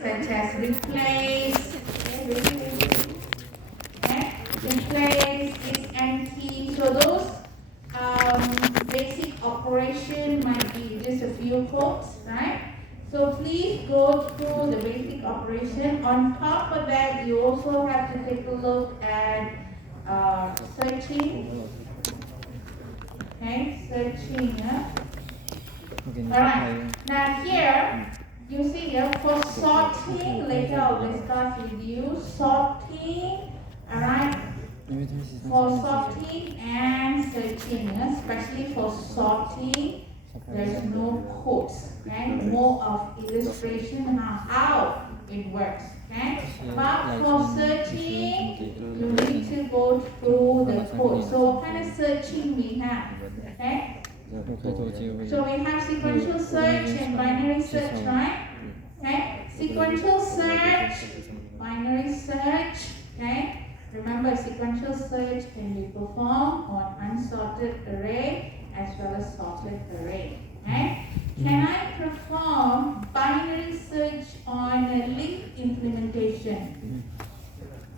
such as replace, okay? Replace is empty. So those basic operation might be just a few codes, right? So please go through the basic operation. On top of that, you also have to take a look at searching. Okay, searching. Alright, now here, you see here, for sorting, later I'll discuss with you, sorting, alright, for sorting and searching, especially for sorting, there's no codes, okay, more of illustration how it works, okay, but for searching, you need to go through the code. So what kind of searching we have, okay? So we have sequential search and binary search, right? Okay, sequential search, binary search, okay? Remember, sequential search can be performed on unsorted array as well as sorted array, okay? Can I perform binary search on a linked implementation?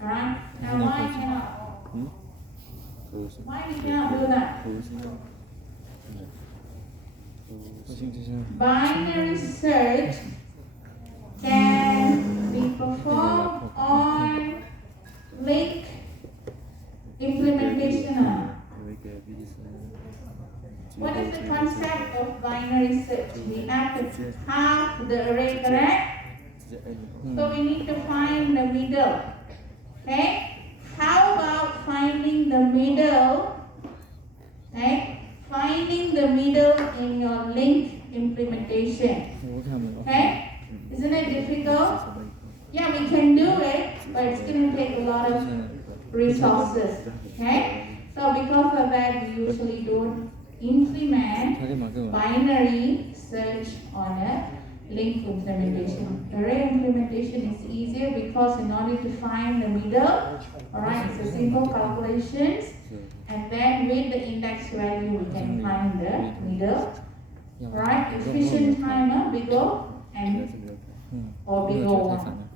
Alright, now why cannot? Why we cannot do that? Binary search can be performed on link implementation. What is the concept of binary search? We have to have the array correct. So we need to find the middle. Okay? How about finding the middle? Okay? Finding the middle in your link implementation. Okay? Isn't it difficult? Yeah, we can do it, but it's going to take a lot of resources. Okay? So because of that, we usually don't implement binary search on a link implementation. Array implementation is easier because in order to find the middle, alright, it's a simple calculations. And then with the index value, we can find the middle. Right? Efficient time, big O and or big O one.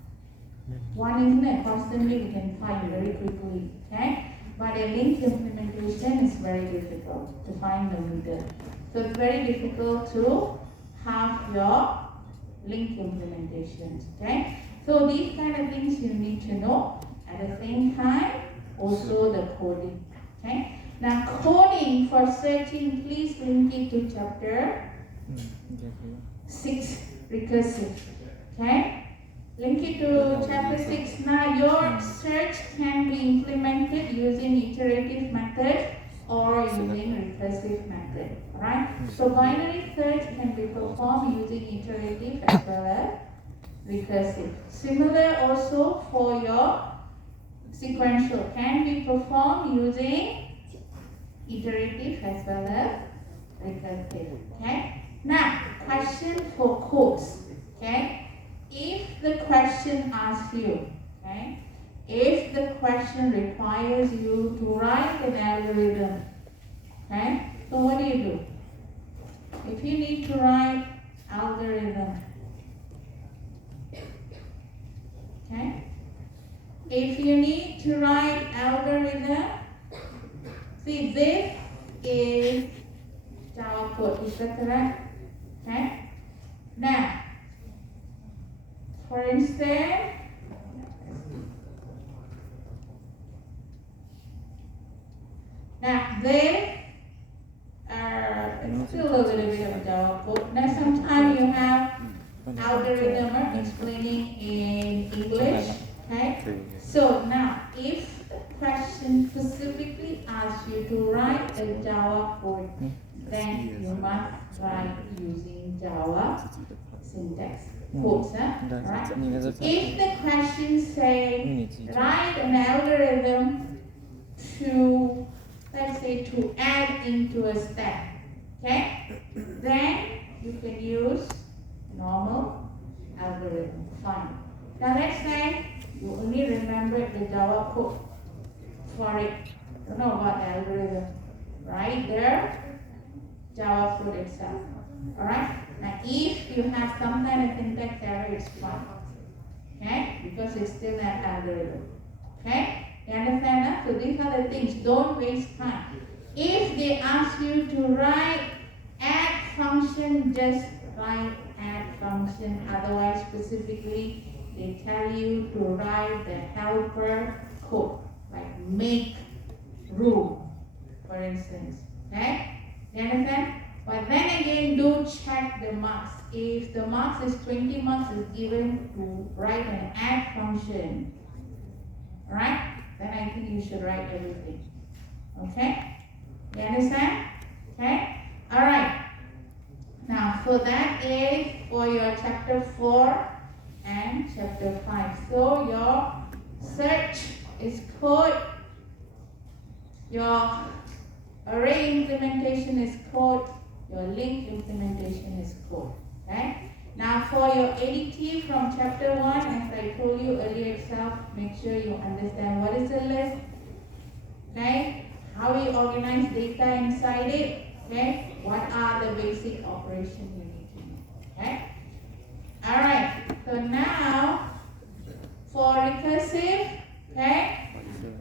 One isn't it? Constantly we can find very quickly. Okay? But a linked implementation is very difficult to find the middle. So it's very difficult to have your linked implementations. Okay? So these kind of things you need to know. At the same time, also the coding. Okay. Now coding for searching, please link it to chapter 6 recursive. Okay. Link it to chapter 6. Now your search can be implemented using iterative method or using recursive method. Alright. So binary search can be performed using iterative as well as recursive. Similar also for your sequential can be performed using iterative as well as recursive. Okay. Now, question for codes. Okay. If the question asks you, okay, if the question requires you to write an algorithm, okay, so what do? If you need to write algorithm, okay. If you need to write algorithm, see this is Java code, is that correct? Okay. Now, for instance, now this it's still a little bit of Java code. Now sometimes you have algorithm explaining in English. Okay. So now, if the question specifically asks you to write a Java code, then you must write using Java syntax codes. Right? If the question says write an algorithm to, let's say, to add into a stack, okay, then you can use normal algorithm. Fine. Now let's say you only remember the Java code for it. Don't know about the algorithm. Right there, Java code itself. Alright? Now if you have some kind of syntax error, it's fine. Okay, because it's still an algorithm. Okay, you understand that? So these are the things. Don't waste time. If they ask you to write add function, just write add function. Otherwise, specifically, they tell you to write the helper code, like make room, for instance. Okay, you understand? But then again, do check the marks. If the marks is 20 marks is given to write an add function, alright, then I think you should write everything. Okay? You understand? Okay? Alright. Now, so that is for your chapter 4 and chapter 5. So your search is code, your array implementation is code, your link implementation is code. Okay? Now for your ADT from chapter 1, as I told you earlier itself, make sure you understand what is a list, okay? How we organize data inside it, okay? What are the basic operations you need to know, okay? Alright, so now for recursive, okay?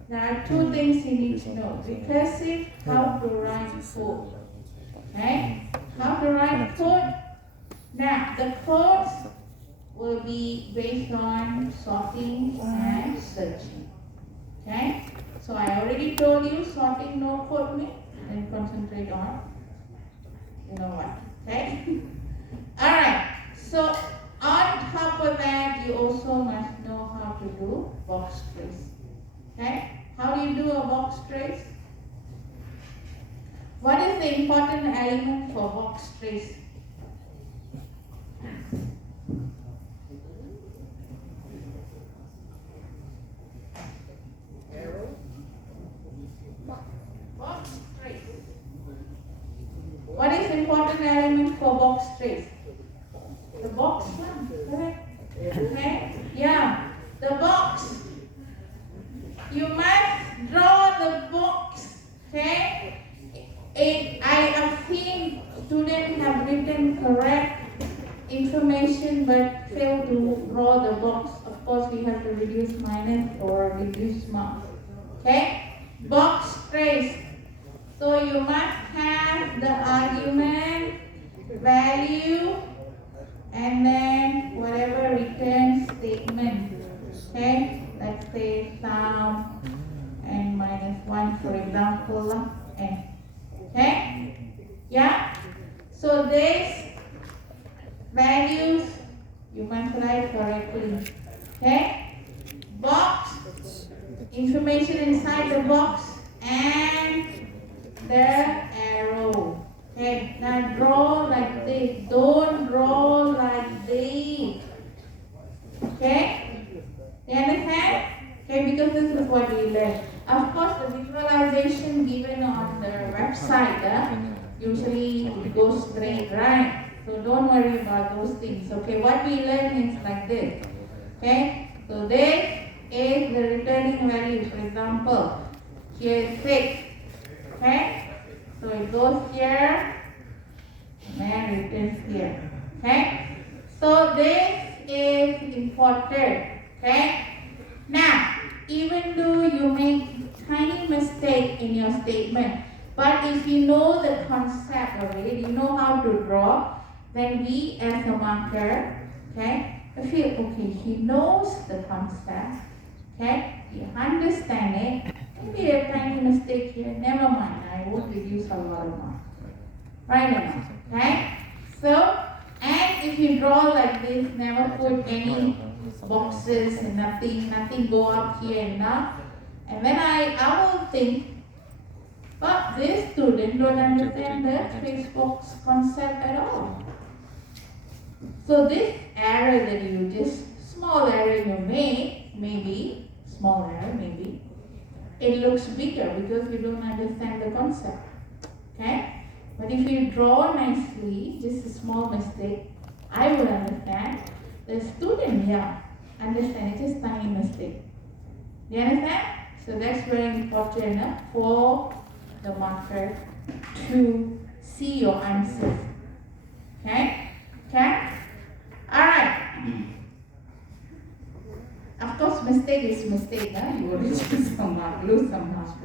There are two things you need to know. Recursive, how to write code. Okay? How to write code. Now, the codes will be based on sorting and searching. Okay? So I already told you sorting no code me, and concentrate on you know what. Okay? Alright. So on top of that, you also must know how to do box trace. Okay? How do you do a box trace? What is the important element for box trace? Arrow. Box trace. What is important element for box trace? The box one, correct? Okay? Yeah. The box. You must draw the box. Okay? I have seen students have written correct information but fail to draw the box. Of course, we have to reduce minus or reduce marks. Okay? Box trace. So you must have the argument, value, and then whatever return statement. Okay? Let's say sum and minus 1, for example. And okay? Yeah? So these values you must write correctly. Okay? Box, information inside the box, and the arrow. Okay? Now draw like this. Don't draw like this. Okay? You understand? Okay, because this is what we learned. Of course, the visualization given on the website usually it goes straight, right? So don't worry about those things. Okay, what we learn is like this. Okay, so this is the returning value. For example, here is 6. Okay, so it goes here and returns here. Okay, so this is important. Okay, now even though you make tiny mistake in your statement, but if you know the concept of it, you know how to draw, then we as a marker, okay, I feel okay, he knows the concept, okay, he understand it, maybe a tiny mistake here, never mind, I won't reduce a lot of marks. Right enough, okay? So, and if you draw like this, never put any boxes and nothing go up here and now. And then I will think, but this student don't understand the trace box concept at all. So this error that you just, small error you make, maybe, small error maybe, it looks bigger because you don't understand the concept. Okay? But if you draw nicely, just a small mistake, I will understand. The student, yeah, understand, it's just tiny mistake. Do you understand? So that's very important for the marker to see your answers. Okay? Okay? Alright. of course, mistake is mistake. You will lose some mark,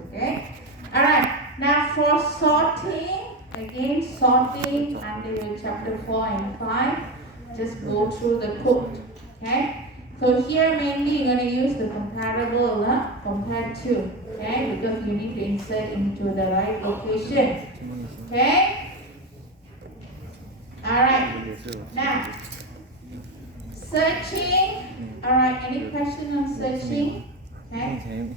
okay? Alright, now for sorting, again sorting under chapter 4 and 5, just go through the code, okay? So here mainly you're going to use the comparable, compared to, okay? Because you need to insert into the right location, okay? Alright, now searching, alright, any question on searching? Okay?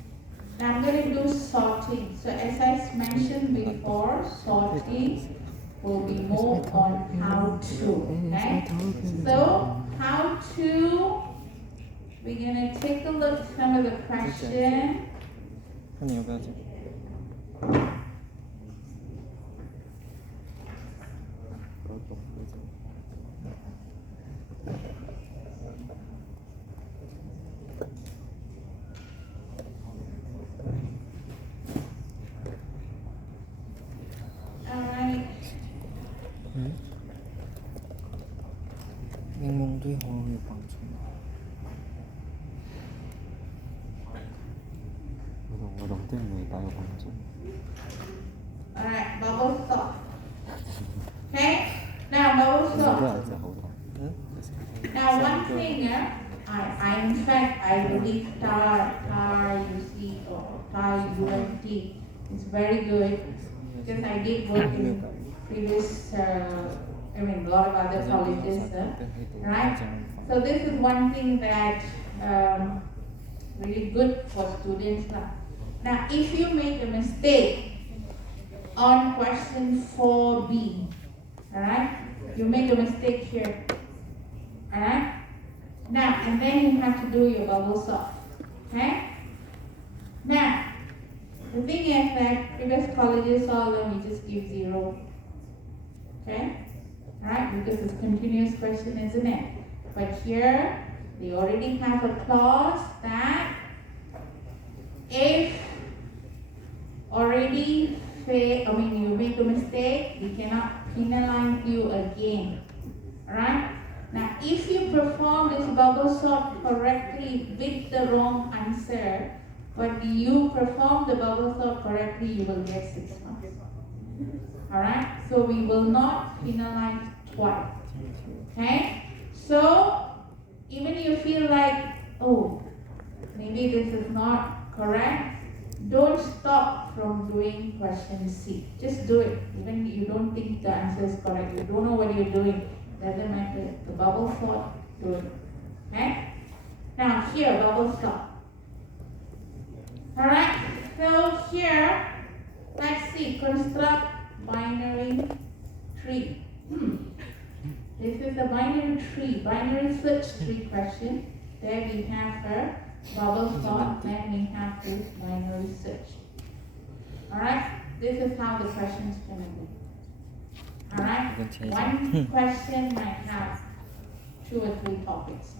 Now I'm going to do sorting. So as I mentioned before, sorting will be more on how to, okay? So how to, we're going to take a look at some of the questions. Alright. 柠檬对喉咙有帮助吗？我懂，对美白有帮助。Alright, bubble stop. Okay? Now bubble stop. Now one thing, I in fact I believe tar you see or tar UNT is very good because I did work in previous a lot of other colleges, right? So this is one thing that really good for students. Now if you make a mistake on question 4B, alright, you make a mistake here, alright? Now, and then you have to do your bubble stop, okay? Now, the thing is that previous colleges, all of them, you just give 0, okay? Alright, because it's continuous question, isn't it? But here, they already have a clause that if already you make a mistake, we cannot penalize you again, alright? Now, if you perform this bubble sort correctly with the wrong answer, but you perform the bubble sort correctly, you will get 6 marks. Alright? So we will not penalize twice. Okay? So, even you feel like, oh, maybe this is not correct, don't stop from doing question C. Just do it. Even if you don't think the answer is correct, you don't know what you're doing. Doesn't matter. The bubble sort, do it. Okay? Now here, bubble stop. Alright, so here, let's see, construct binary tree. This is a binary tree, binary search tree question. There we have a bubble sort, then we have this binary search. Alright, this is how the question is going to be. Alright, one question might have 2 or 3 topics.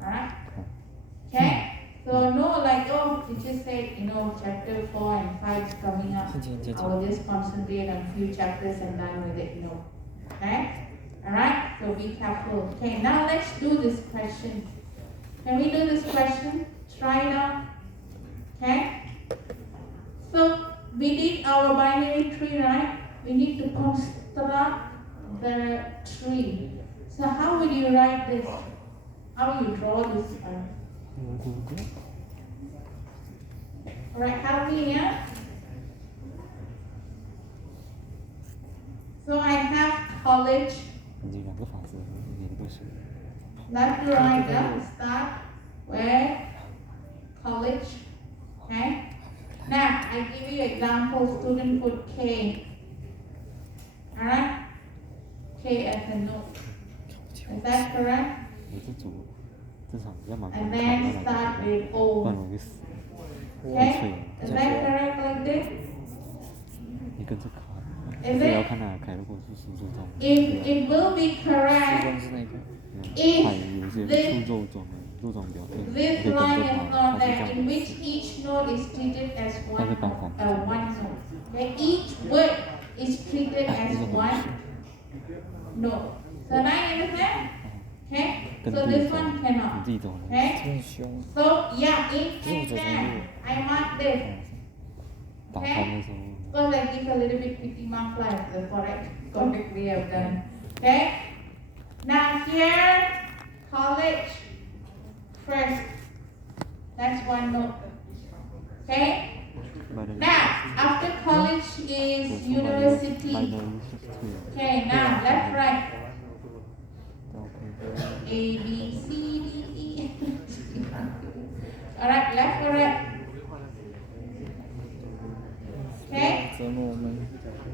Alright, okay? So no, like, oh, teacher said, chapter 4 and 5 is coming up. I will just concentrate on a few chapters and done with it. No. Okay? Alright, so be careful. Okay, now let's do this question. Can we do this question? Try it out. Okay? So we did our binary tree, right? We need to construct the tree. So how would you write this? How will you draw this? Alright, help me here. So I have college. Left to right, start where college. Okay. Now I give you example. Student put K. Alright. K as a note. Is that correct? And then start with O. Okay? Is that correct like this? Is it? It will be correct if this line is not there, in which each node is treated as one node. Okay? Each word is treated as one node. So now you understand? Okay? 跟 So 自己 this 走， one 你 cannot. 自己走很 Okay? 很凶。 So yeah, in 这是我走 and 成 then 路， I mark this. 打开的时候， Because I give a little bit pity mark like the correct contact we have done. Okay? Now here, college first. That's one note. Okay? 买的 Now, after college is 买的 university. 是 2， Okay, now left, right. 都 OK。 A, B, C, D, E. Alright, left or right? Okay? 折磨我们。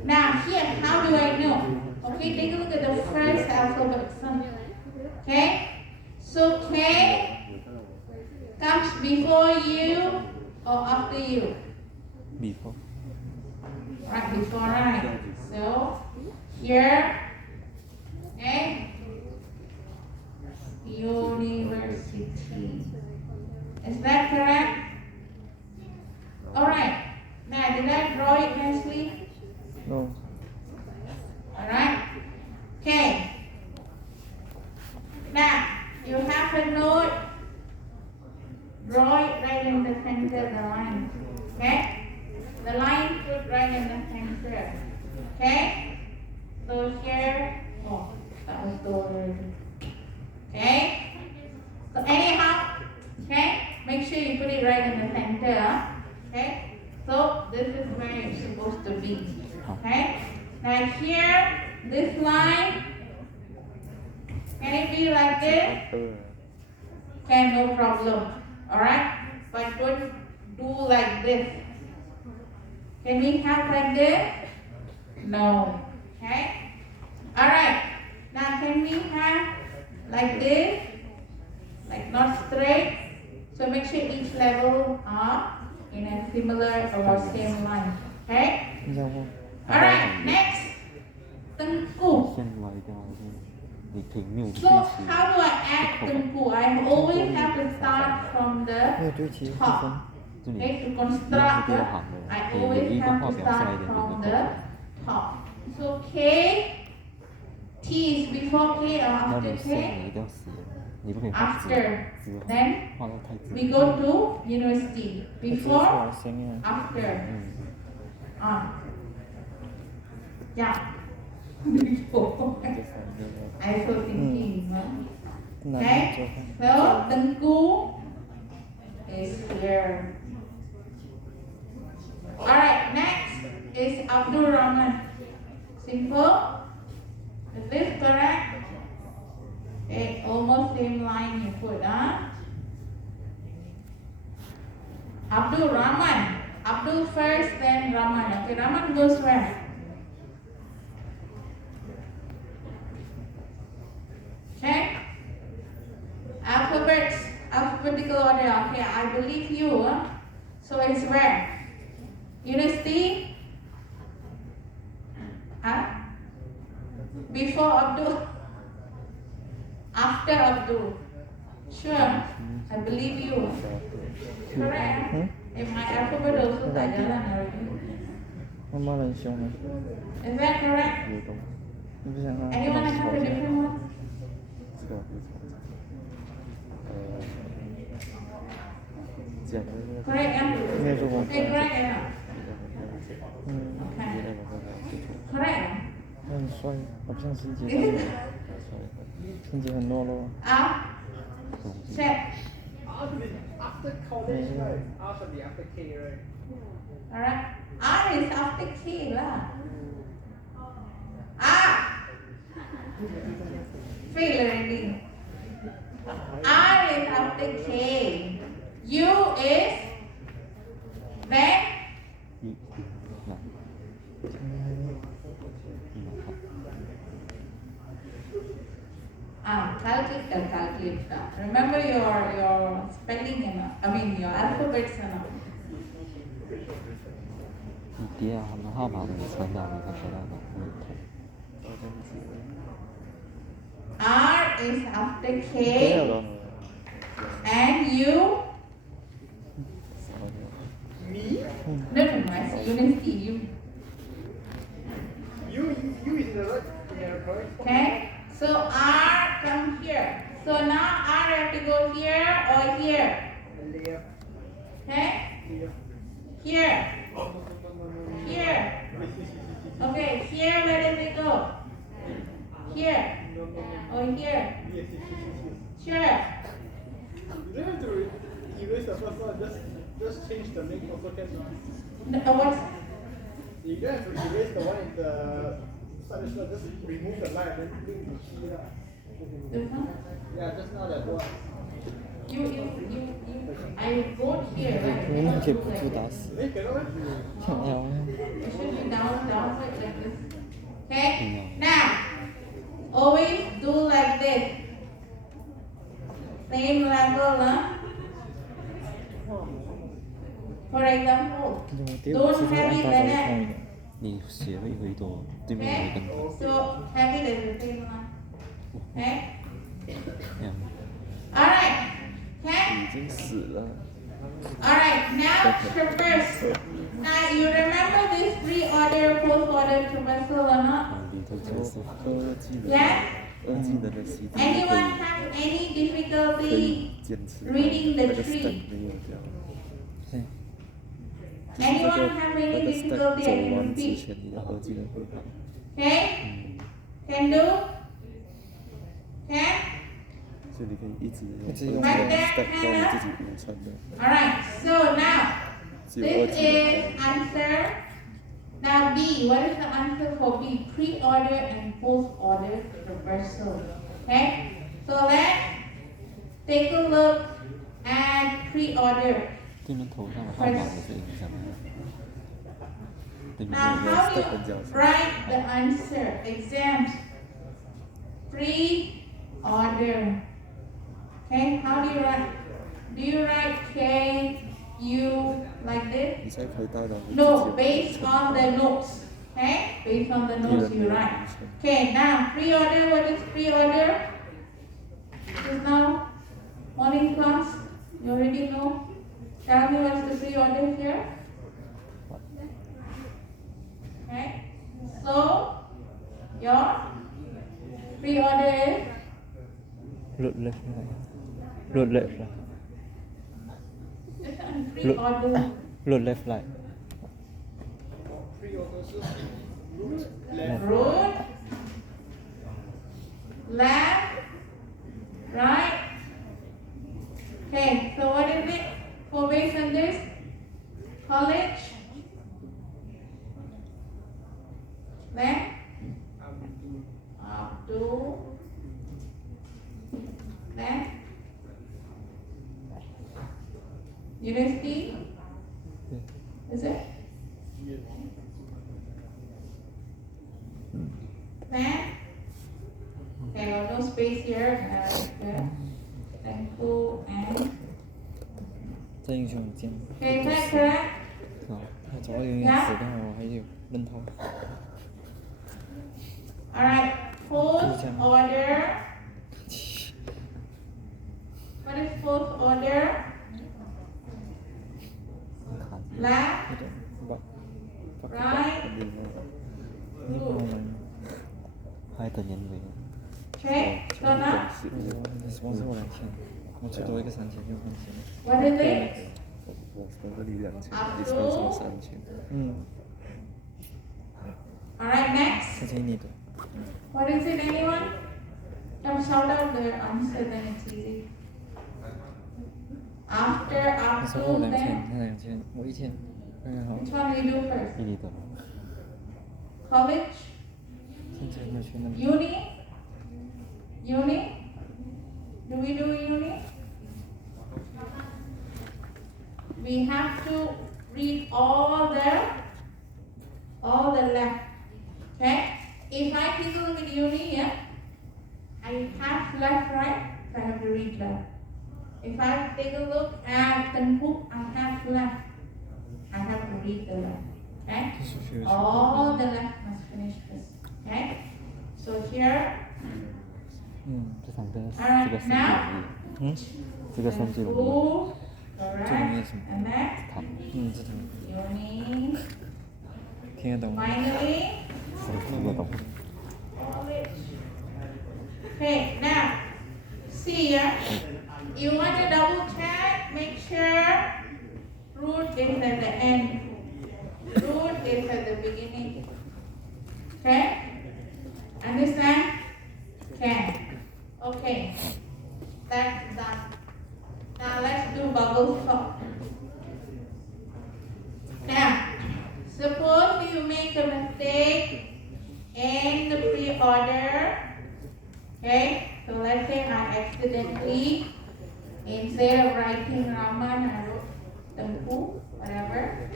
Now here, how do I know? Okay, take a look at the first alphabet. Okay? So K comes before you or after you? before Right before, right? So here, okay? University. Is that correct? Alright. Now, did I draw it nicely? No. Alright? Okay. Now, you have a note. Draw it right in the center of the line. Okay? The line put right in the center. Okay? So here, oh, that was the word. Okay? So anyhow, okay? Make sure you put it right in the center. Okay? So this is where it's supposed to be. Okay? Now here, this line, can it be like this? Okay, no problem. Alright? But don't do like this. Can we have like this? No. Okay? Alright. Now can we have like this? Like not straight. So make sure each level are in a similar or same line. Okay? 然后 Alright, next. Tengku. 线歪掉，你平面 So how do I add tengku? I always have to start from 没 the 有对齐不分 top. 这里 Okay, to 一样是 construct, 第二行的， I 有 always 一个 have 画 to 表下一 start 点点 from 的 the top. So K, T is before K or 那 after 你线 K? 你一定要死，你不可以画直 After. 直 Then 画到太直。 we go to university. 它只是出 Before, 来声音啊。 after. 嗯， Yeah. Before. 这三个 I so thinking. 男 Okay? 的 So Tengku is here. Alright, next is Abdul Rahman. Simple. Is this correct? Okay, almost same line you put, huh? Abdul Rahman. Abdul first, then Rahman. Okay, Rahman goes where? Okay? Alphabets, alphabetical order. Okay, I believe you. Huh? So it's where? University? Huh? Before Abdul? After Abdul? Sure. I believe you. Correct. In my alphabet also tak jalan already. 妈妈很凶啊， Is that correct? 有懂，你不想让 Anyone 他 have 吵 a 架？ different one? 这个不错。讲的那个 Correct, yeah? 没有说过。 Okay, correct, yeah? 嗯， Okay. 那个 Correct. 他很帅，他不像师姐 Is 这 it? 样，师姐很懦弱。 Up. Check. After college, right? After the after K, right? Alright. R is after K lah. R. Fail already. R is after K. U is then 一来， calculate. Remember your spelling your alphabets and 你第二行的号码你传达你才学到的，R is after 没有 K 了。 and U. Me? No, I see university. U. You is in the right, yeah, correct. Okay. So R come here. here? Left. Okay? Here. Here. No. Here. Okay, here, where does it go? Here. No. Or here? Yes. Sure. You don't have to erase the first one. Just change the name also can. What? You don't have to erase the one in the start. Just remove the line and then link to key lah. Yeah, just now that one. I wrote here, right? 你们可以不住打死。 Eh, cannot meh? 想要啊。 It should be down, like this. Okay? Now, always do like this. Same level, huh? For example, 这种 don't 其实 have 按 it 大 like 小会 that. 痛一点。你斜了一回多，对面有一根 Okay? 头。 So, have it as the same one. Okay? 这样 Alright. Okay? 已经死了。 Alright, now traverse. Now, you remember this pre-order, post-order traversal or not? 里头就是二技能， Yes? 二技能的习题 Anyone have any 可以 difficulty 坚持 reading the 那个 tree? step 没有掉。是。 Anyone have 那 any 个 step difficulty? 走 I 完 can 之 repeat. 前，你的二技能会好。 Okay? Can do? Can? 所以你可以一直用二技能 Right there, step 到你 Hannah? 自己无穿的。 Alright, so now, 只有二 this 技 is 能。 answer. Now B, what is the answer for B? Pre-order and post-order traversal. Okay? So let's take a look at pre-order. 对面头上的号码也是影响的。对面 Now 有 how do step 很 you 较少。 write the answer? Exams. Pre-order. Okay, how do you write? Do you write K, U like 你 this? 才可以带到你自己 No, 有 based on the notes. Okay, based on the notes you write. Okay, now pre-order. What is pre-order? Just now, morning class. You already know. Tell me what's the pre-order here. Okay, so your pre-order is หลุดเลยหลุดเลยครับ pre-order. หลุดเลยไฟ Pre-order 是 root left. Root, left, right. Okay, so what is it for based on this? College, left, Abdul, left, university, is it? Left. Okay, no space here. Good. Thankful and 这英雄剑 okay, is that correct? 他早有人死掉了，我还有认头。 Alright, post order. What is post order? Left, 有点不， right, 你不能玩。拍的年龄。 check, turn up. 你是光是我2000，我最多一个3000就放心了。 What is it? 我分个你2000，你分我3000。嗯， Alright, next. 3000你的。 What is it, anyone? Come shout out the answer, then it's easy. After, 你说我 Abdul, 2000， then 他2000，我1000，刚刚好。 which one we do first? 伊利的吗？ College, 现在要去那里。 uni, uni. Do we do uni? We have to read all the left. Okay? If I take a look at uni, yeah, I have left, right, so I have to read left. If I take a look at the book, I have left. I have to read the left. Okay? 这数学 All the left must finish this. Okay? So here, 嗯，这三个，这 alright, 个三 now, 嗯，这个三级容易。 two, 这里 correct, 面什么？ and then 他 这场 uni. 听得懂吗？ Finally, 听得懂。 college. Okay, now, see here. You want to double check bubble sort. Now, suppose you make a mistake in the pre-order. Okay, so let's say I accidentally, instead of writing Raman, I wrote Tengku, whatever.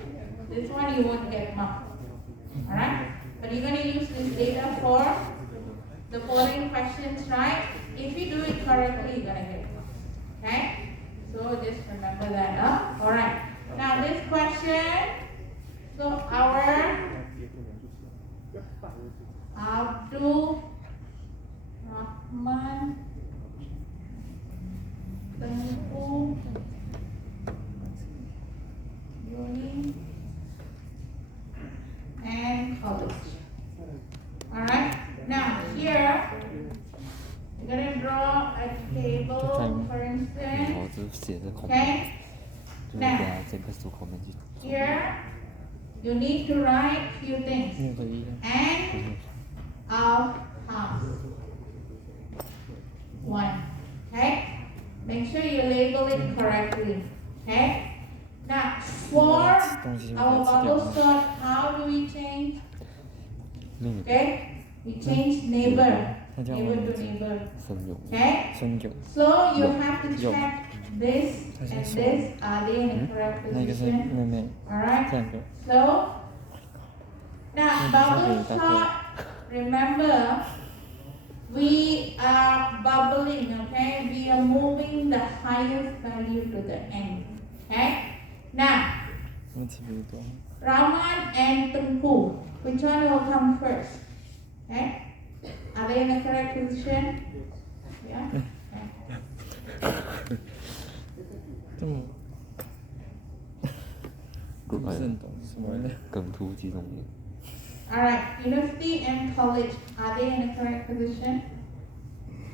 This one you won't get marked. Alright? But you're going to use this data for the following questions, right? If you do it correctly, you're going to get marks. Okay? So just remember that. Alright. Now this question, so our Abdul Rahman Tengku Uni and college. Alright, now here we're going to draw a table, for 然 instance. 后就写在后 Okay, 面，就是给它这个组后面去。 here you need to write few things. 那个一样。 And of house. 1. Okay? Make sure you label it correctly. Okay? Now, for our bubble sort, how do we change? 那个 Okay? We change neighbor. Neighbor to neighbor. 分有 Okay? 分有 So you have to check this and this. Are they in the correct 那个是 position? 妹妹， Alright? 这样的。 So, now bubble sort, remember, we are bubbling, okay? We are moving the highest value to the end, okay? Now, 问题比较多。 Raman and Tengku, which one will come first? Okay? Are they in the correct position? Yeah? Okay. 这么不不是很懂什么的。梗图集中营。 Alright, university and college, are they in the correct position?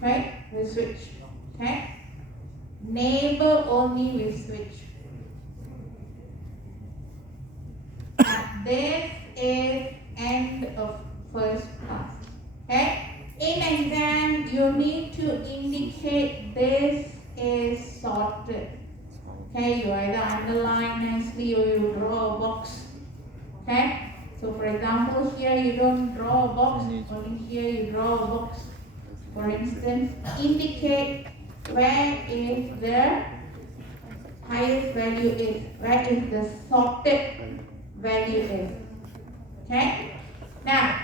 Right? We switch. Okay? Neighbor only we switch. This is end of first class. Okay? In exam, you need to indicate this is sorted. Okay? You either underline nicely or you draw a box. Okay? So for example, here you don't draw a box, only here you draw a box. For instance, indicate where is the highest value is, where is the sorted value is. Okay? Now,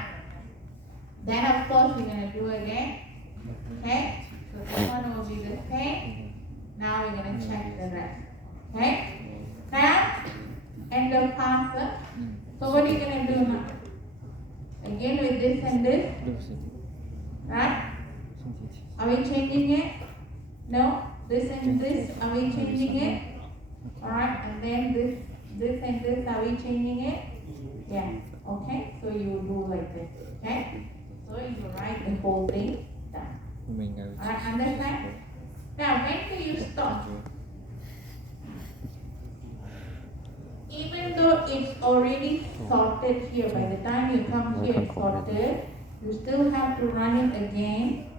then of course we're going to do again. Okay? So this one will be the same. Now we're going to check the rest. Okay? Now, end of answer. So what are you going to do now? Again with this and this, 60。 right? 星期七。 Are we changing it? No? This and this, are we changing it? Alright, and then this and this, are we changing it? Yeah. Okay, so you do like this. Okay? So you write the whole thing down. 我们应该。 Alright, understand? Now, when do you stop? Even though it's already sorted here, by the time you come here it's sorted, you still have to run it again.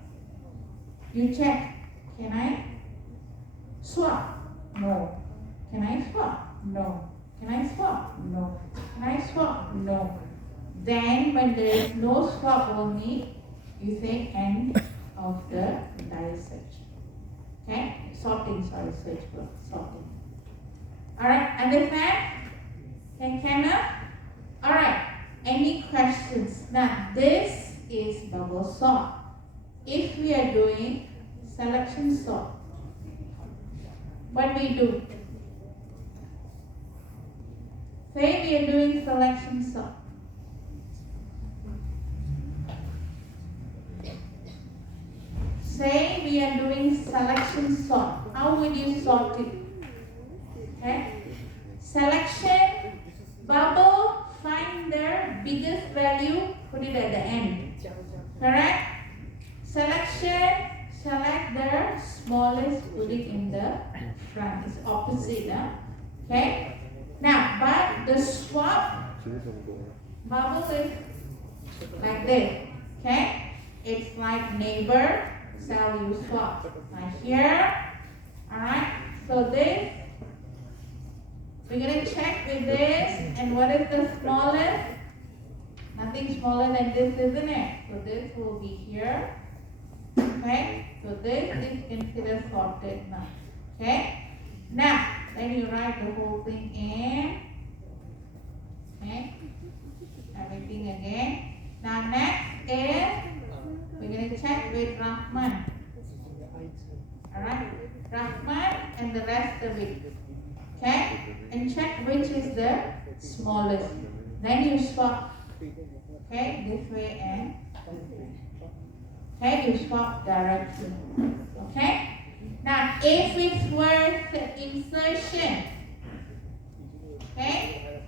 You check, can I swap? No. Can I swap? No. Can I swap? No. Can I swap? No. Then when there is no swap only, you say end of the entire search. Okay? Sorting, sorry, search word, sorting. Alright, understand? Okay, Kenna? Alright, any questions? Now, this is bubble sort. If we are doing selection sort, what we do? Say we are doing selection sort. Say we are doing selection sort. How would you sort it? Okay? Selection, bubble, find their biggest value, put it at the end. Correct? Selection, select their smallest, put it in the front. It's opposite. Huh? Okay? Now, but the swap bubble is like this. Okay? It's like neighbor, cell you swap. Right here. Alright? So this We're going to check with this, and what is the smallest? Nothing smaller than this, isn't it? So this will be here. Okay, so this is considered sorted now. Okay, now then you write the whole thing in. Okay, everything again. Now next is we're going to check with Rahman. Alright, Rahman and the rest of it. Okay, and check which is the smallest. Then you swap. Okay, this way and okay, you swap directly. Okay, now if it's worth insertion, okay,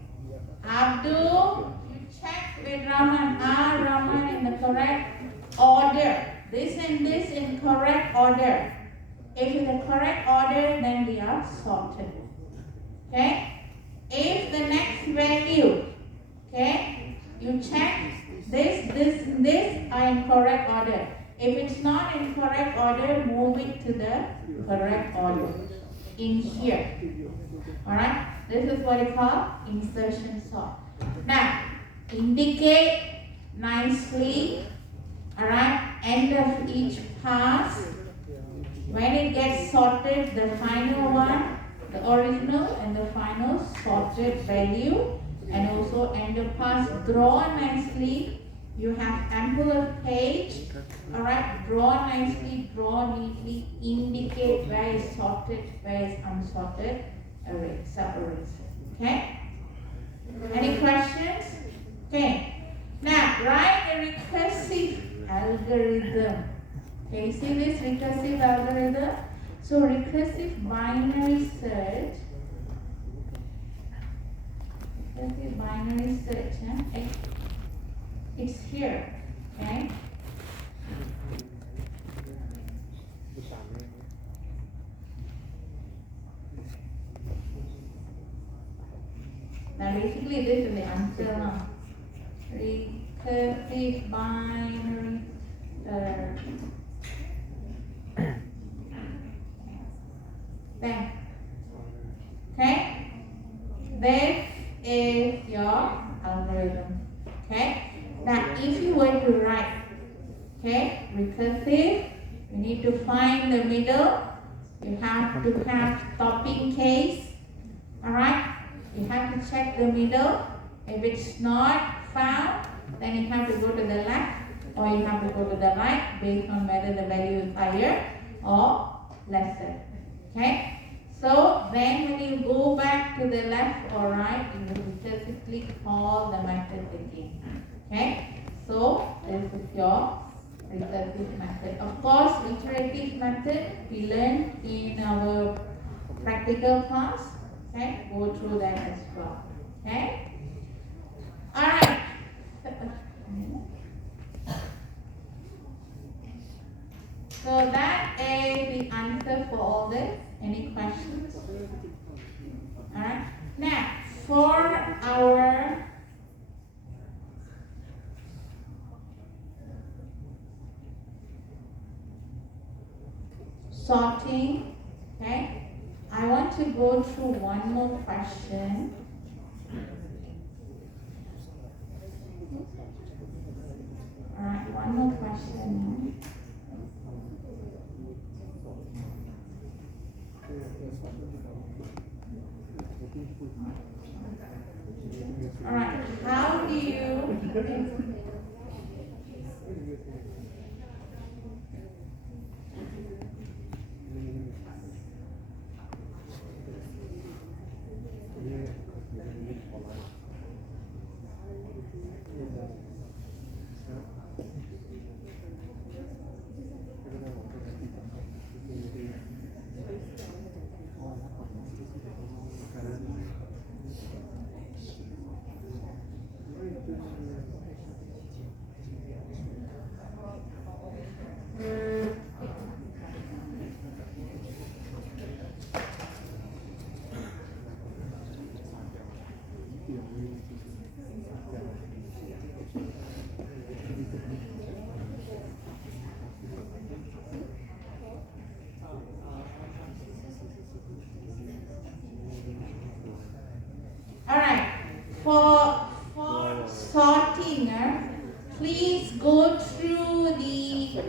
Abdul, you check with Rahman. Are Rahman in the correct order? This and this in correct order. If in the correct order, then we are sorted. Okay? If the next value, okay, you check this are in correct order. If it's not in correct order, move it to the correct order in here. Alright? This is what we call insertion sort. Now, indicate nicely, alright, end of each pass. When it gets sorted, the final one, the original and the final sorted value, and also end of pass, draw nicely. You have ample of page, alright, draw nicely, draw neatly, indicate where is sorted, where is unsorted, array, separate. Okay? Any questions? Okay. Now, write a recursive algorithm. Okay, you see this recursive algorithm? So recursive binary search. Recursive binary search, it's here, okay? Now basically this is the answer now. Recursive binary search. Then, okay, this is your algorithm. Okay, now if you were to write, okay, recursive, you need to find the middle. You have to have stopping case. All right, you have to check the middle. If it's not found, then you have to go to the left or you have to go to the right based on whether the value is higher or lesser. Okay, so then when you go back to the left or right, you will recursively call the method again. Okay, so this is your recursive method. Of course, iterative method we learned in our practical class. Okay, go through that as well. Okay, all right. So that is the answer for all this. Any questions? Alright. Now, for our sorting, okay, I want to go through one more question. Alright, one more question. Alright, how do you for sorting, please go through the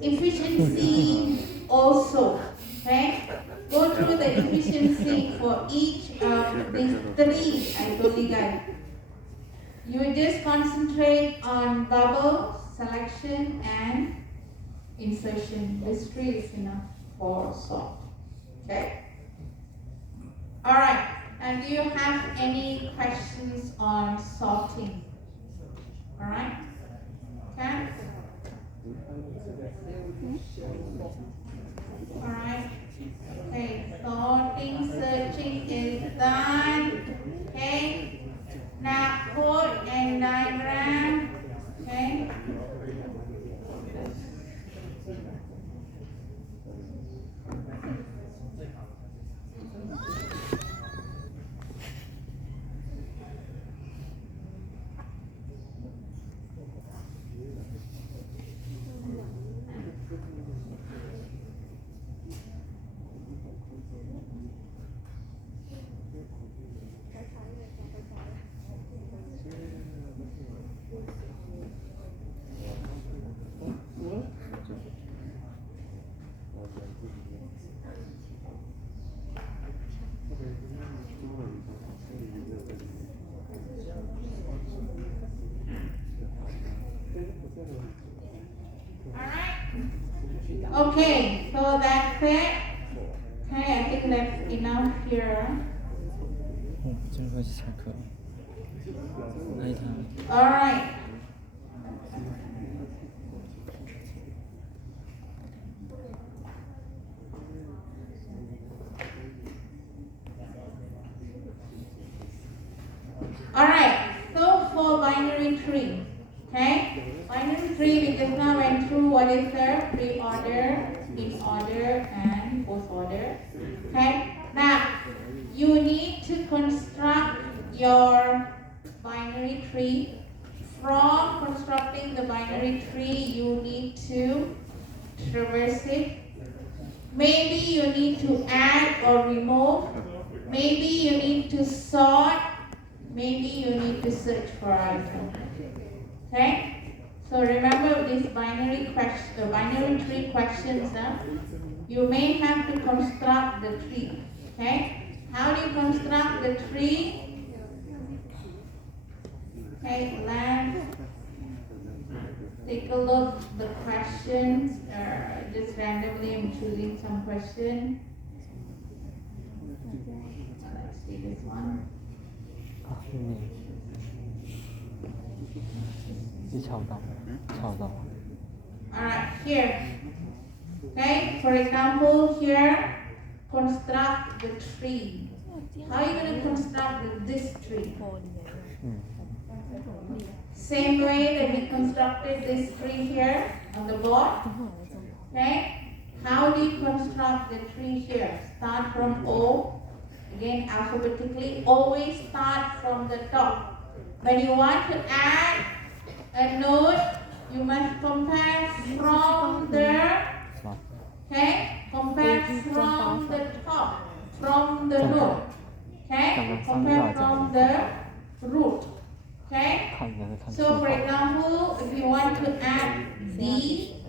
efficiency also. Okay? Go through the efficiency for each of these three I told you guys. You will just concentrate on bubble, selection, and insertion. This three is enough for sort. Okay? Alright. And do you have any questions on sorting? Alright? Okay? Alright. Okay, sorting, searching is done. Okay. Now code and diagram. Okay. Okay, so that's it. Okay, I think that's enough here. 这会是下课。那一堂。 Alright. Alright, so for binary tree, okay? Binary tree, we just now went through what is the pre-order, in order, and post order. Okay? Now, you need to construct your binary tree. From constructing the binary tree, you need to traverse it. Maybe you need to add or remove. Maybe you need to sort. Maybe you need to search for item. Okay? So remember these binary tree questions. You may have to construct the tree. Okay? How do you construct the tree? Okay, let's take a look at the questions. Just randomly I'm choosing some question. Let's see this one. 一敲到，敲到。 Alright, here. Okay, for example, here, construct the tree. How are you going to construct this tree? Same way that we constructed this tree here on the board. Okay, how do you construct the tree here? Start from O. Again, alphabetically, always start from the top. When you want to add a node, you must compare from the, okay, compare from the top, from the node, okay, compare from the root, okay. So for example, if you want to add D,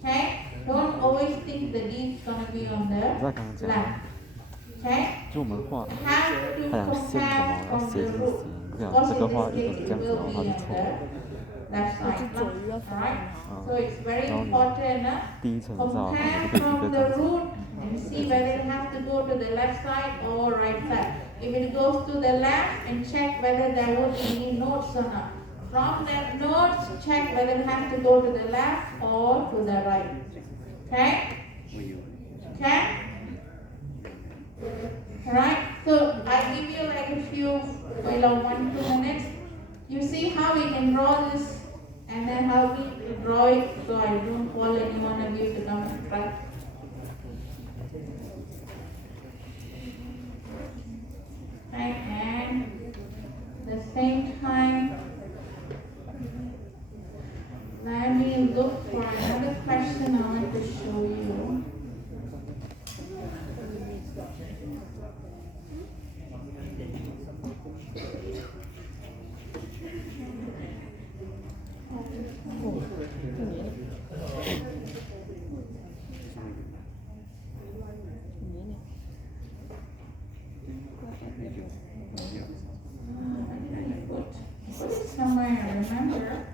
okay, don't always think the D is going to be on the left. Okay? 就我们画 Have to 太阳线 compare 怎么 from 写 the 成 root. 这样， Because 这个 in 画 this 一 case 个 it 这样子 will 的话 be 是 on 错的。 the left side. Alright? So it's very important 第一层造好， compare 这个一 from 个 the 这样子。 root and see whether it has to go to the left side or right side. If it goes to the left, and check whether there will be any nodes or not. From that nodes, check whether it has to go to the left or to the right. Okay? Okay? Alright, so I give you like a few, 1-2 minutes. You see how we can draw this and then help me to draw it so I don't call any one of you to come and try. Right, and at the same time, let me look for another question I want to show you. remember.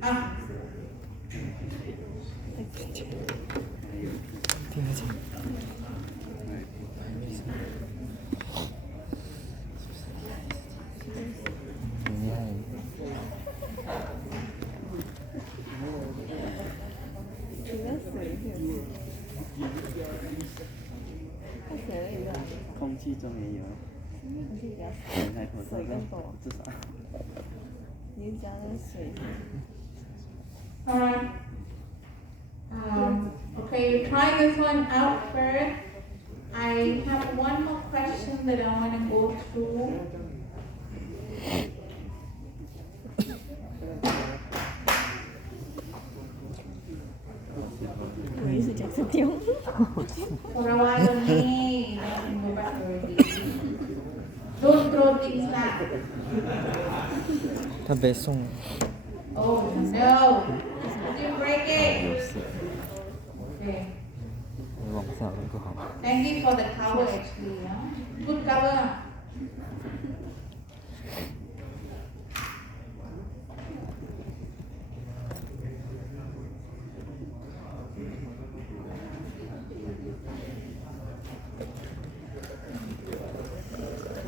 Ah, 第二场。很厉害。空气中也有，人在口罩上，至少。 alright. Okay, you try this one out first. I have one more question that I want to go through. For a while only, you can go back already. Don't throw things back. 他被送了。 Oh no! Did you break it? Okay. 网上不好。 Thank you for the cover actually. Yeah? Good cover.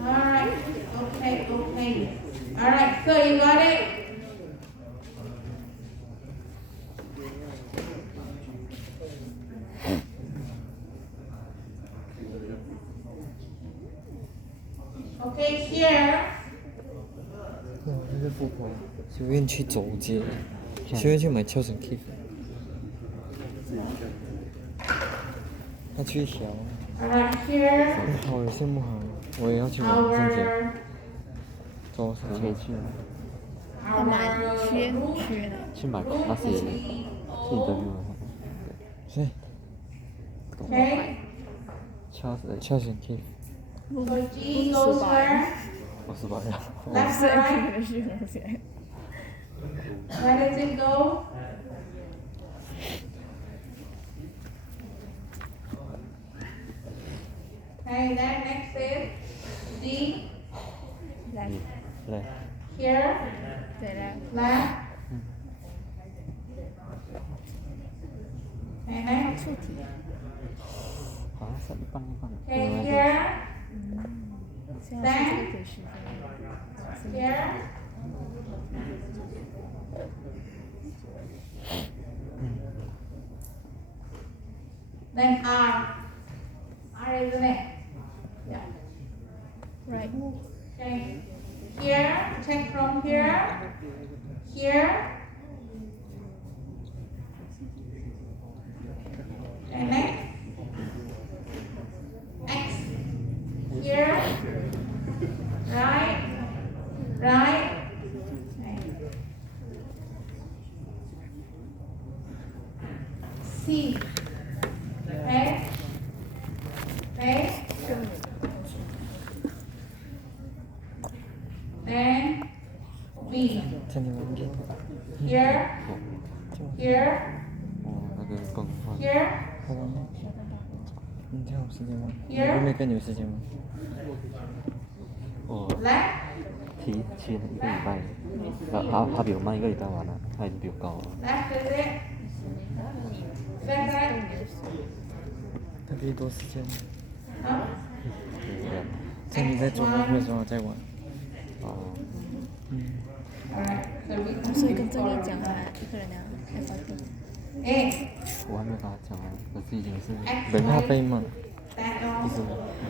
Alright. Okay. Alright, so you got it? Okay, here. 哇，那个富婆，学院去走街，学院去买跳绳 K。他去小， Alright, here. 好羡慕他，我也要去买绳结， Our 走绳结去。 去买那些去 interview 的话，是 Okay. 跳绳 K。 So G goes where? 58呀。 Left or right? Where does it go? Okay, then next is D. 对。 Here. Left. And next. 好像是一半一半。 Okay, here. Then. Here. Then R. R, isn't it? Yeah. Right. Okay. Here, check from here. Here. And next. X. Here. Right. Right. C. Okay. Okay. Then B. 这里面给 Here. Here. 哦，那个更换。 Here. 好吧，你这样有时间吗？ Here. 我没跟你有时间吗？哦， Left. 提前一个礼拜，他比我慢一个礼拜完了，他已经比我高了。 Left is it? Left, right? 他可以多时间。 Huh? 对，在你在做功课的时候再玩。哦，嗯。 Alright. So we 所以跟郑丽讲啊，一个人啊，FYP。 A. 我还没有跟他讲完，可是已经是 X. 人怕被骂， That 就 also. 是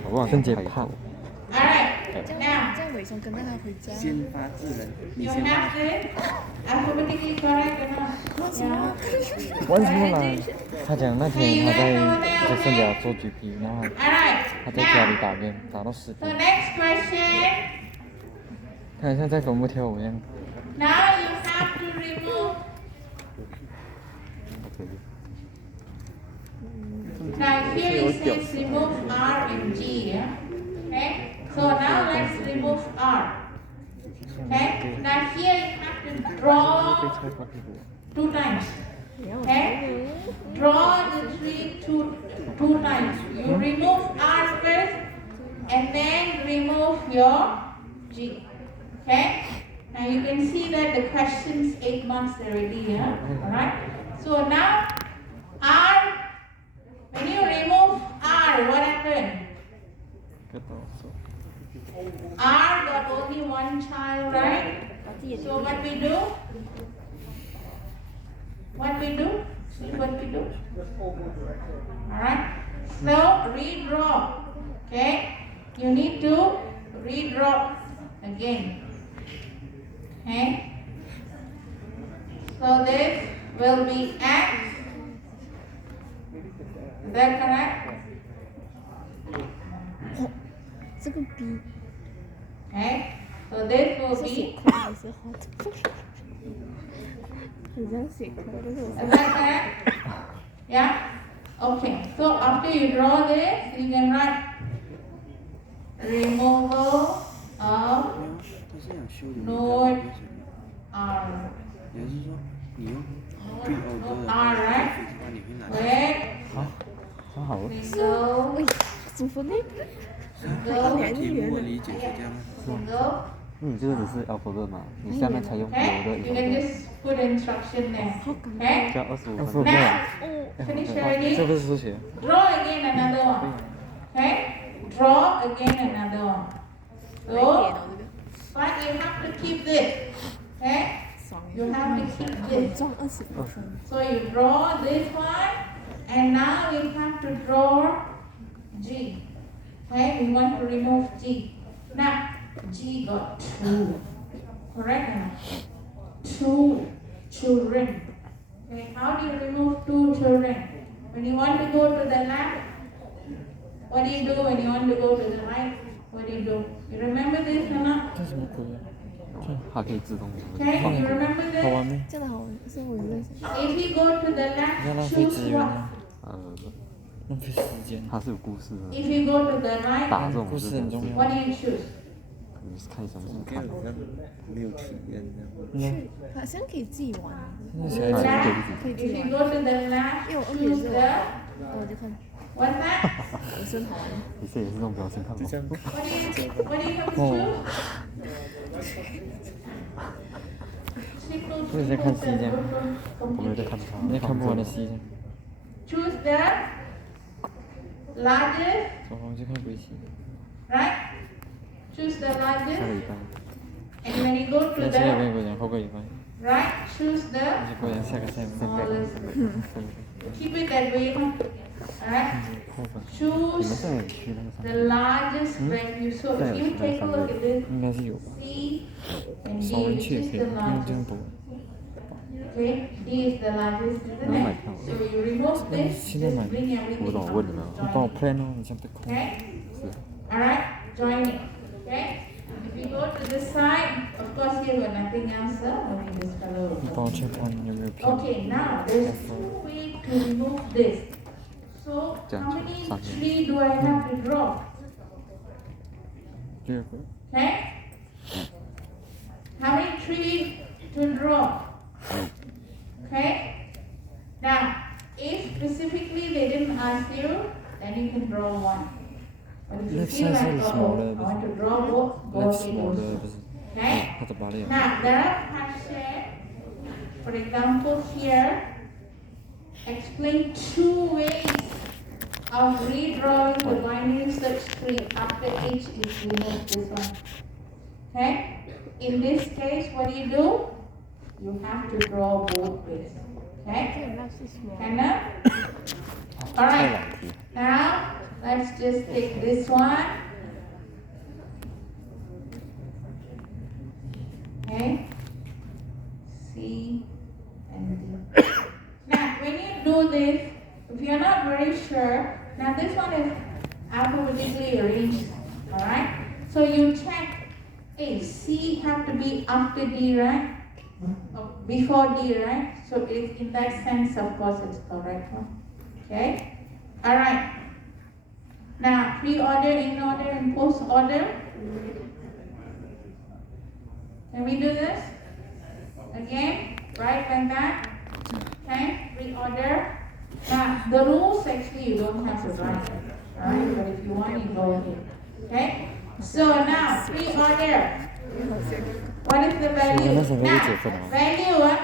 我忘了分解开怕。 Alright. 这 Now. 样这样伟松跟着他回家。先发制人，你 You 先发。 have it alphabetically correct or not? Yeah. 玩什么啦？他讲那天他在圣甲做 GP， 然后 Alright. 他在家里 Now. 打 game 打到10 So 点， next question. 他好像在坟墓跳舞一样。 Now you have to remove. Now here it says remove R and G. Yeah? Okay. So now let's remove R. Okay? Now here you have to draw 2 times. Okay? Draw the tree two times. You remove R first and then remove your G. Okay? Now you can see that the question's 8 marks already here. Alright? So now R, when you remove R, what happened? R got only one child, right? So what we do? See what we do? Alright? So redraw. Okay? You need to redraw again. Okay? So this will be X. Is that correct? 这个 B Okay? So this will 是写 be. 快还是 hot？ 很像写快，但是我 Is that correct? Yeah? Okay. So after you draw this, you can write removal of 他是想修理 node R. 也就是说，你用 pre-order 的 R, right? 话，你会拿 Wait. 很好。 Single. 喂，怎么呢？ Single. 题目我理解是这样吗？ Single. 你这个只是 alphabet 嘛，你下面才用 Okay? 有的 You can just put instruction there. Okay? 加25分。 Now, finish 这 already? 不是数学。 Draw again another one. Okay? Draw again another one. So, but you have to keep this. Okay? You have to keep 很 this. 重25分。 So you draw this one, and now you have to draw G. Okay? We want to remove G. Now, G got 2. Correct or not? 2 children. Okay, how do you remove 2 children? When you want to go to the left, what do you do? When you want to go to the right, what do you do? You remember this or not? 这什么鬼啊？它可以自动。 Okay, you remember 好玩 this? 没？这样的好玩，可是我有在想， If you go to the 你在 left, 浪费 choose 资源 what? 啊，浪费时间。它是有故事的。 If you go to the 打 right, 这种故事很重要。 what do you choose? 你是看想不想看？没有体验这样。嗯，好像可以自己玩，现在小孩子 Left. 可以自 If 己 you 玩。 go to the left, 因为我二 choose 也是 the 玩，然后我就看， what's that? 也是很好玩。你这也是这种表情看吗？这样 What do you have to Oh. choose? 我也在看 C 这样，我没有在看它。你也看不完的 C 这样。 Choose the largest, 走，我们去看围棋。 right? Choose the 下个 largest, 礼拜。 and when you go to 那今天我跟 the 你过讲，后个礼拜， right, choose 你 the 就过讲下个赛目。 smallest. Keep it that way, huh? Alright? 后分 你们 Choose 这里去那个上 the 面， largest value. So if you take a look at this, 应该是有吧。 C and 少 D, 人 which 去也 is 可以， the 不用这样 largest. 读。 Okay, D is the largest, isn't Oh my it? God. So you remove this, just Cinema. bring everything 我懂， up 我问你 to 们。你帮我 join. plan 哦，你这样被控。 Okay? 是。 Alright, join it. Okay? If you go to this side, of course here got nothing else, only this fellow. 你帮我 check 看有没有骗。 Okay, now there's 2 ways to remove this. So how many tree do I have to draw? 第二个， Okay? How many tree to draw? Okay? Now, if specifically they didn't ask you, then you can draw 1. But if you Left feel side like, is oh, smaller, I want to draw both, go left ahead smaller also. 不是， Okay? 它的把脸。 Now, there are questions, for example here, explain 2 ways of redrawing the binary search tree after H is removed, this one. Okay? In this case, what do? You have to draw both ways. 这 Okay? 个那是什么？ Kind of? 太 Alright, 两题。 now let's just take this one. Okay? C and D. Now, when you do this, if you're not very sure, now this one is alphabetically arranged, alright? So you check, hey, C have to be after D, right? Or before D, right? So it's, in that sense, of course, it's correct one. Okay? Alright. Now, pre-order, in-order, and post-order. Can we do this? Again, right like that. Okay, pre-order. Now, the rules actually you don't have to write it, alright? But if you want, you go ahead. Okay? So now, pre-order. What is the value? Now, value,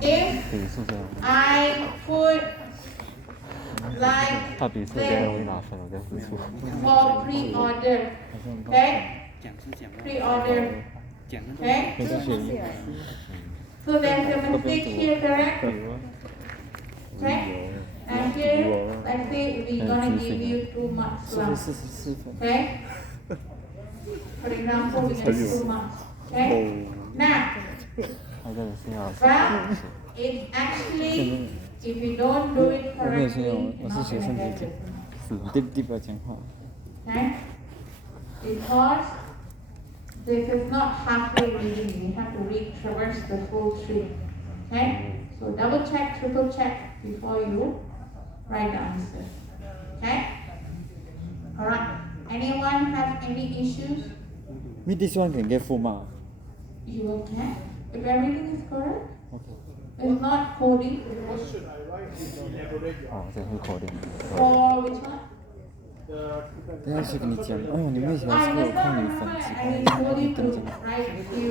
if 比宿舍， I put like 他比宿舍容易拿分，我在付出。 for pre-order, okay? 讲是讲了， Pre-order, 讲了 okay? 我是学医， So there's a mistake here, correct? Okay? And here, let's say we're gonna give you 2 marks 数学 plus, 44分。 okay? For example, we get 2 marks, okay? Now, 他这个是要 well, it actually, if you don't do it 我没有信 correctly, 用， you're 我是 not 学 gonna 生 get 补 it, 习，对不要讲话。 okay? Because this is not halfway reading, we have to read, traverse the full tree, okay? So double check, triple check before you write the answer, okay? Alright, anyone have any issues? Me this one can get full mark. You will get, if everything is correct, Okay. it's not coding, What should I write to elaborate 哦，这是口令。 for which one? the 等一下去跟你讲，哦，你为什么 I 是 just 我看 now 你 remember 粉丝？ I told you 等 to 讲。 write few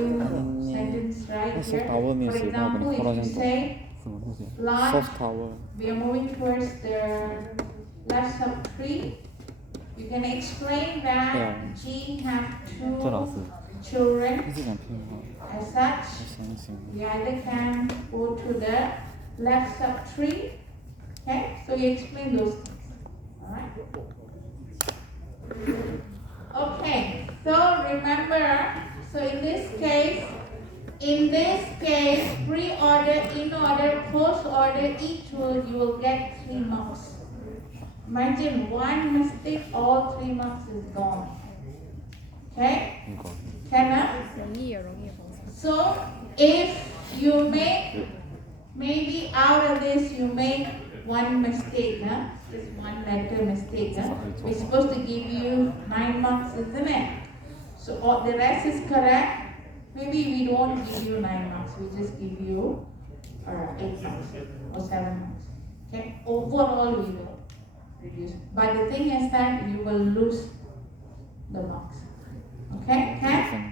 sentences right 那 here. soft tower 没有 For 写到，给 example, 你扣到 if 像 you 懂。 say 什么东西？ large, Soft tower. we are moving towards the left subtree. You can explain that Yeah. G have 这老 2 师， children. 一直讲偏话， As such, 我相信。 we either can go to the left subtree. Okay, so you explain those things. Alright. Okay, so remember, so in this case, pre-order, in-order, post-order, each word you will get 3 marks. Imagine one mistake, all 3 marks is gone. Okay? 英国。 Cannot? 容易也容易红色。 So if you make, maybe out of this you make 1 mistake, huh? Just 1 letter mistake, huh? We're supposed to give you 9 marks, isn't it? So all the rest is correct. Maybe we don't give you 9 marks, we just give you 8 marks or 7 marks. Okay? Overall we will reduce. But the thing is that you will lose the marks. Okay? Okay?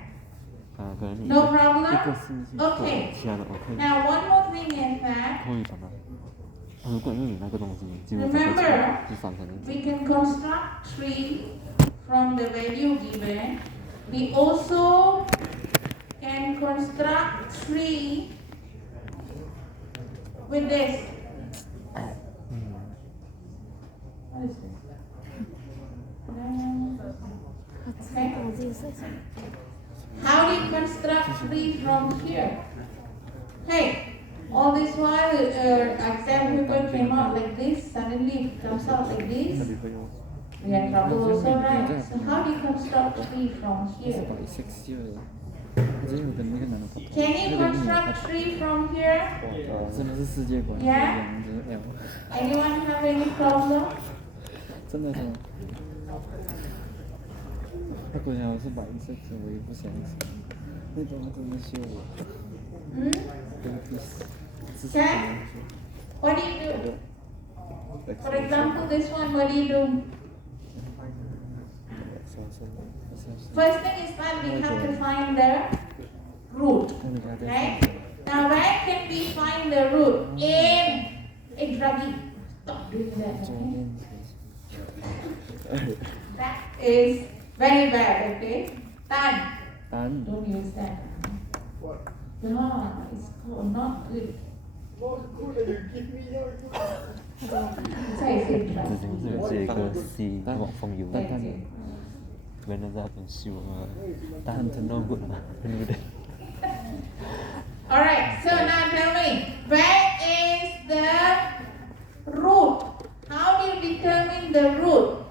可能你 No problem? 一个星期 Okay. 其他的 OK。 Now one more thing is that 可以什么？如果用你那个东西，进入这个 remember 第三层面 we can construct tree from the value given. We also can construct tree with this. What is this? Okay. 我自己设计。 How do you construct tree from here? Hey, all this while exam paper came out like this, suddenly it comes out like this. We had trouble also, right? So how do you construct tree from 是 here? 把 six year 我真有跟那个男的跑。 Can you construct tree from here? 真的是世界观不一 Yeah. 样，真的 L。 Anyone have any problem? 真的是。他果然我是把 six，我也不相信。那种真的是我。 Hmm? 真的是。 Okay. What do you do? For example, this one, what do you do? First thing is that we have to find the root. Right? Now where can we find the root? In Draghi. Stop doing that. Okay? That is very bad, okay? Tan. 单 Don't use that. what? Yeah, it's not good. Not good that you give me not good. That's why I said 之 Draghi. 前是有写一个 C 往风油，单单的。原来在那边修啊，但很真的不能，对不对？ Alright, so now tell me, where is the root? How do you determine the root?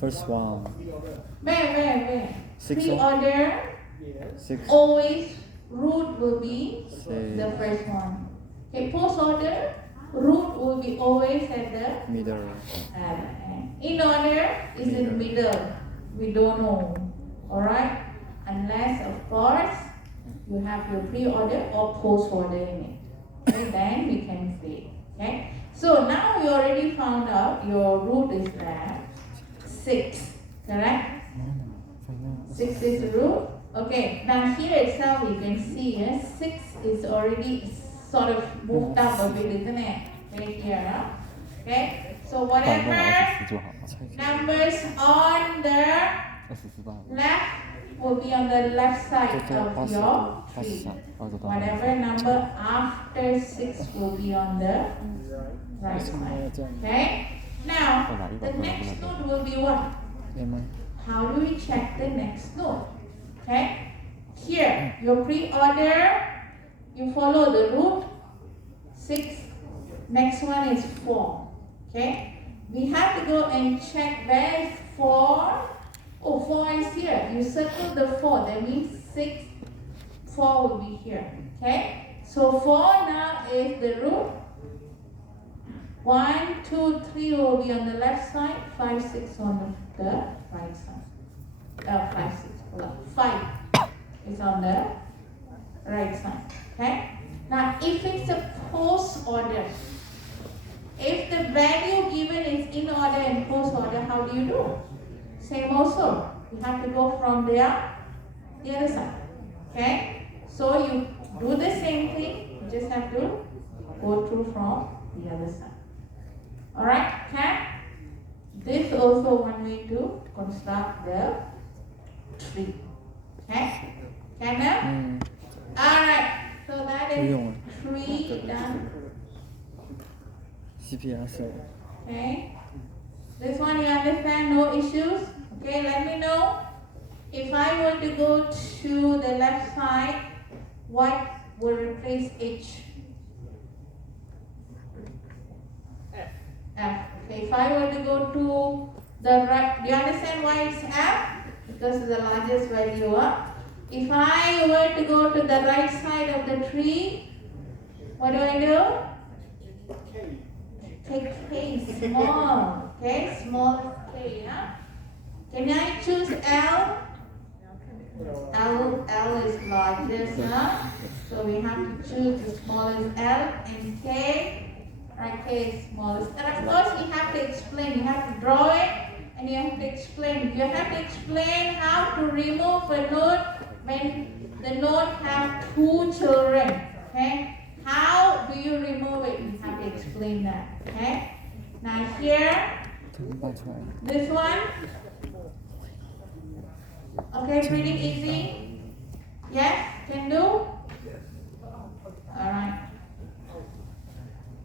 First one Where? Six, Pre-order, 6 always root will be Say- the first one. Okay, post-order, root will be always at the middle. end. In order is in middle. We don't know. Alright? Unless, of course, you have your pre-order or post-order in it. Okay, then we can say. Okay? So now you already found out your root is there. 6. Correct? 6 is the root. Okay, now here itself you can see 6 is already sort of moved up a bit, isn't it? Right here. Huh? Okay, so 把那 whatever 24就好了， numbers on the 24罢了。 left will be on the left side of your tree. Whatever number after 6 will be on the right side. Okay? Now, the next node will be what? How do we check the next node? Okay? Here, your pre-order, you follow the root 6. Next one is 4. Okay? We have to go and check where is 4. Oh, 4 is here. You circle the 4. That means 6, 4 will be here. Okay? So 4 now is the root. 1, 2, 3 will be on the left side. 5, 6 on the right side. 5, 6. Hold on. 5 is on the right side. Okay? Now, if it's a post order, if the value given is in order and post order, how do you do? Same also. You have to go from the other side. Okay? So you do the same thing. You just have to go through from the other side. Alright? Okay? This is also one way to construct the tree. Okay? Can now? Alright. So that is tree done. CPS. Okay. This one you understand, no issues? Okay, let me know. If I were to go to the left side, what will replace H? F. Okay, if I were to go to the right, do you understand why it's F? Because it's the largest value. If I were to go to the right side of the tree, what do? Take K, small. Okay, small K. Can I choose L? L is largest. So we have to choose the smallest L and K. Right, K is smallest. And of course, you have to explain. You have to draw it and you have to explain. You have to explain how to remove a node when the node have 2 children. Okay? How do you remove it? You have to explain that. Okay? Now here, this one. Okay, pretty easy. Yes, can do? Alright.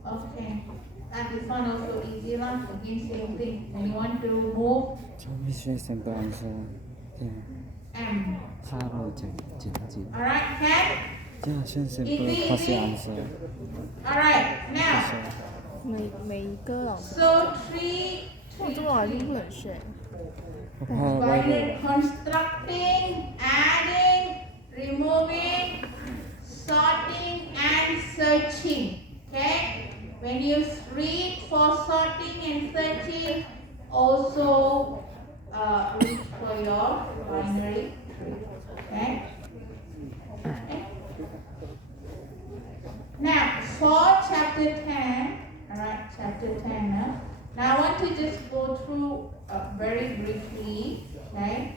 Okay. And this one also easy lah. Again, same thing. And you want to move simple answer. M. 他的简单记。 Alright, can? simple first answer. Alright, now. 每一个老师， So 3, 我这么晚就不能睡。 by constructing, adding, removing, sorting and searching. Okay? When you read for sorting and searching, also read for your binary tree. Okay? Now, for chapter 10, alright, chapter 10. Now I want to just go through very briefly, okay?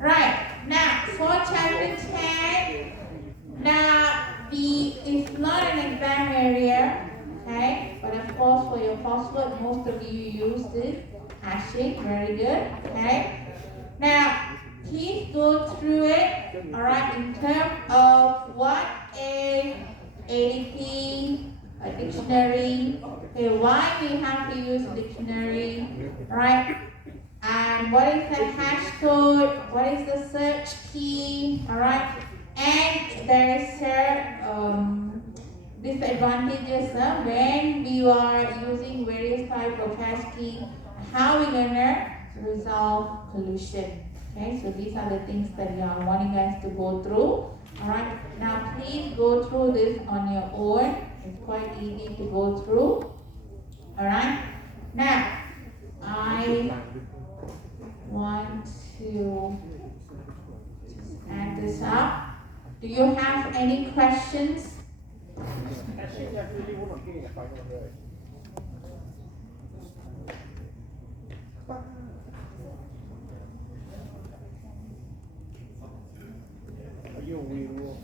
Right, now for chapter 10, now it's not an exam area, okay? But of course for your coursework, most of you use this hashing, very good, okay? Now, please go through it, alright, in terms of what is ADP, a dictionary, okay, why we have to use dictionary, right? And what is the hash code, what is the search key, alright? And there is disadvantages when we are using various types of hash key, how we're gonna resolve collision. Okay, so these are the things that we are wanting guys to go through. Alright, now please go through this on your own. It's quite easy to go through. Alright? Now, I want to add this up. Do you have any questions? Actually, that's really one of getting a final right. Are you a weirdo?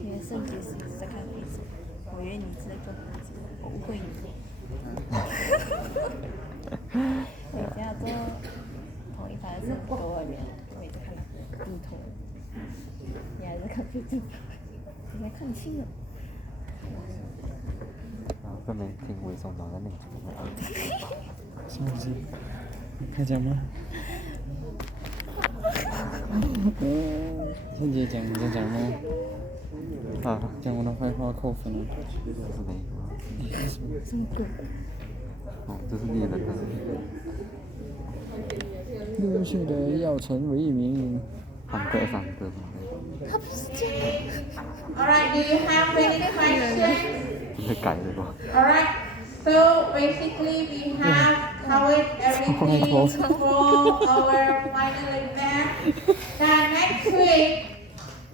你的肾结石一直在看黑色，我以为你是在跟我误会你。我以前要做同一排的时候跟我聊，我一直看地图，你还在看地图，你还看清了。ก็ไม่ทิ้งไว้ส่งน้องแล้วหนึ่ง 什么东西？开讲吗？趁姐讲，你在讲吗？啊，讲我的坏话扣分了。这是哪一个？什么鬼？哦，这是猎人的。6岁的要成为一名。3个3个。他不是这样。Alright, do you have any questions? 这是改的吧？ Alright, so basically we have covered everything for our final exam. Now next week,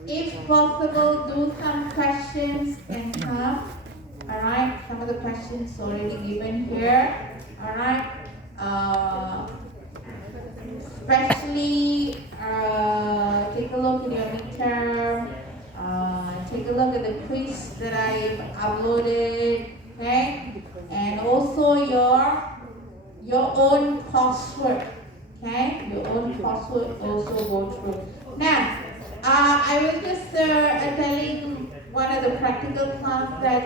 if possible, do some questions and come. Alright, some of the questions already given here. Alright, especially take a look at your midterm. Take a look at the quiz that I've uploaded, okay? And also your own coursework, okay? Your own coursework also go through. Now, I was just telling one of the practical class that,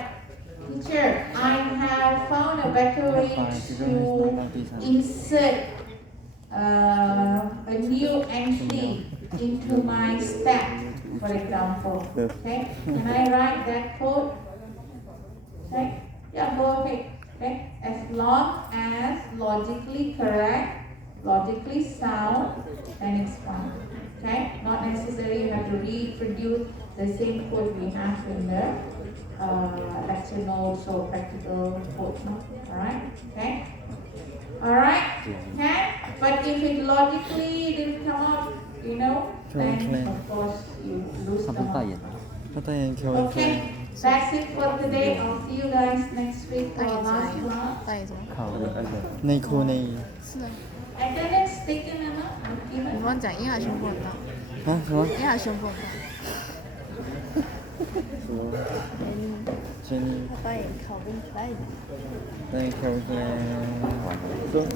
teacher, I have found a better way to insert a new entry into my stat, for example. Okay, can I write that code? Okay, yeah, go ahead. Okay, as long as logically correct, logically sound, then it's fine. Okay, not necessarily you have to reproduce the same code we have in the lecture notes or practical code. Alright, okay. Alright, okay. But if it logically didn't come out, you know, then of course you lose the mark. 他戴眼镜。 Okay, that's it for today. I'll see you guys next week for our last class. 大爷怎么？内裤内衣。是啊， Attendance taken or not? 我 Given? 刚讲婴儿胸部很大，啊什么？婴儿胸部很大。什么？他大爷考不可爱的。戴眼镜。